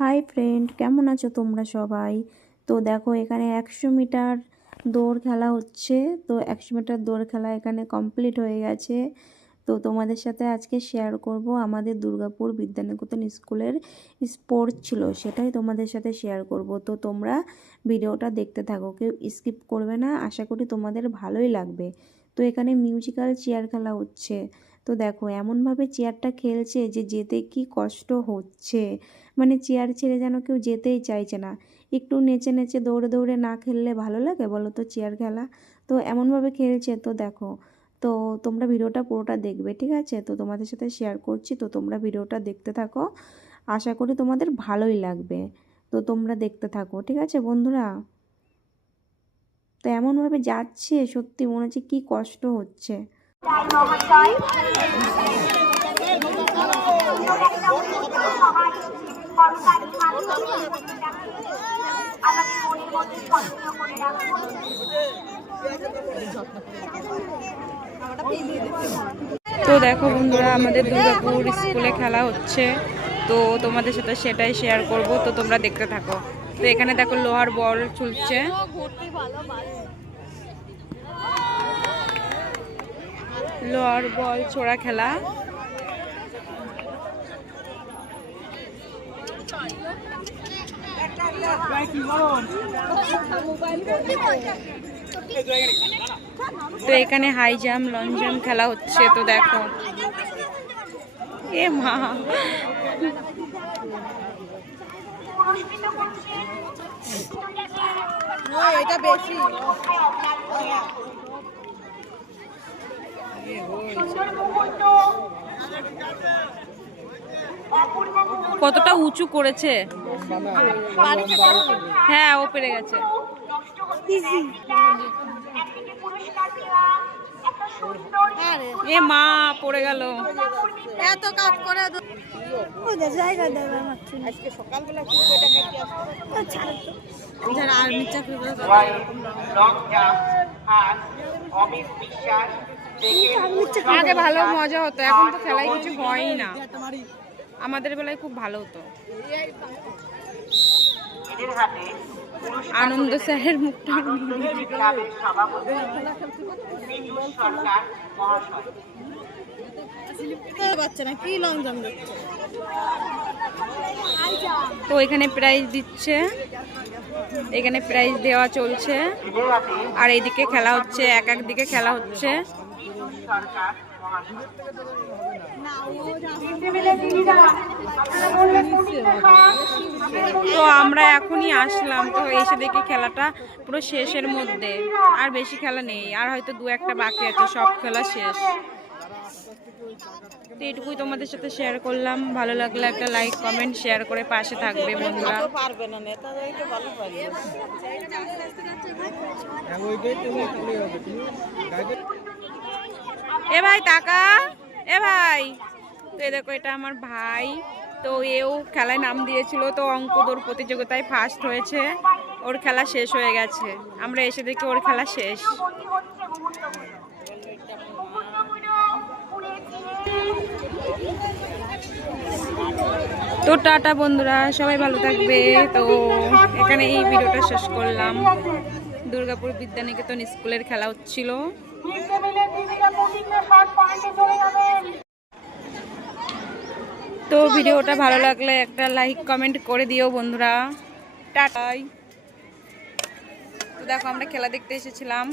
Hi friend, কেমন আছো তোমরা সবাই? তো দেখো, এখানে 100 মিটার দৌড় খেলা হচ্ছে। তো 100 মিটার দৌড় খেলা এখানে কমপ্লিট হয়ে গেছে। তো তোমাদের সাথে আজকে শেয়ার করব আমাদের দুর্গাপুর বিদ্যানিকেতন স্কুলের স্পোর্টস ছিল, সেটাই তোমাদের সাথে শেয়ার করব। তো তোমরা ভিডিওটা দেখতে থাকো, কেউ স্কিপ করবে না। আশা করি তোমাদের ভালোই লাগবে। তো এখানে মিউজিক্যাল চেয়ার খেলা হচ্ছে। তো দেখো, এমনভাবে চেয়ারটা খেলছে যে যেতে কি কষ্ট হচ্ছে, মানে চেয়ার ছেড়ে যেন কেউ যেতেই চাইছে না। একটু নেচে নেচে দৌড়ে দৌড়ে না খেললে ভালো লাগে বলো তো চেয়ার খেলা? তো এমনভাবে খেলছে। তো দেখো, তো তোমরা ভিডিওটা পুরোটা দেখবে, ঠিক আছে? তো তোমাদের সাথে শেয়ার করছি, তো তোমরা ভিডিওটা দেখতে থাকো। আশা করি তোমাদের ভালোই লাগবে। তো তোমরা দেখতে থাকো, ঠিক আছে বন্ধুরা? তো এমনভাবে যাচ্ছে, সত্যি মনে হচ্ছে কি কষ্ট হচ্ছে। তো দেখো বন্ধুরা, আমাদের দুর্গাপুর স্কুলে খেলা হচ্ছে। তো তোমাদের সাথে সেটাই শেয়ার করব, তো তোমরা দেখতে থাকো। তো এখানে দেখো লোহার বল চলছে, লোহার বল ছোড়া খেলা। তো এখানে হাই জাম্প, লং জাম্প খেলা হচ্ছে। তো দেখো, এ মা, এটা বেশি কতটা উঁচু করেছে। হ্যাঁ, ও পেরে গেছে। এ মা, পড়ে গেল। এত কাজ করে জায়গা দেবে আজকে সকালবেলা যারা আর্মির চাকরি করে আগে ভালো মজা হতো, এখন তো খেলায় কিছু হয়ই না। আমাদের বেলায় খুব ভালো হতো। আনন্দ স্যারের মুখটা বাচ্চা না কি লং জাম্প দিচ্ছে। তো এখানে প্রাইজ দিচ্ছে, এখানে প্রাইজ দেওয়া চলছে। আর এইদিকে খেলা হচ্ছে, এক এক দিকে খেলা হচ্ছে। তো আমরা এখনই আসলাম, তো এসে দেখি খেলাটা পুরো শেষের মধ্যে, আর বেশি খেলা নেই, আর হয়তো দু একটা বাকি আছে, সব খেলা শেষ। তো এটুকুই তোমাদের সাথে শেয়ার করলাম। ভালো লাগলে একটা লাইক, কমেন্ট, শেয়ার করে পাশে থাকবে বন্ধুরা। এ ভাই টাকা, এ ভাই। তো এ দেখো, এটা আমার ভাই। তো এও খেলায় নাম দিয়েছিল, তো অঙ্ক দৌড় প্রতিযোগিতায় ফার্স্ট হয়েছে। ওর খেলা শেষ হয়ে গেছে, আমরা এসে দেখি ওর খেলা শেষ। তো টাটা বন্ধুরা, সবাই ভালো থাকবে। তো এখানে এই ভিডিওটা শেষ করলাম। দুর্গাপুর বিদ্যানিকেতন স্কুলের খেলা হচ্ছিল। তো ভিডিওটা ভালো লাগলে একটা লাইক, কমেন্ট করে দিও বন্ধুরা। টাটাই। তো দেখো, আমরা খেলা দেখতে এসেছিলাম।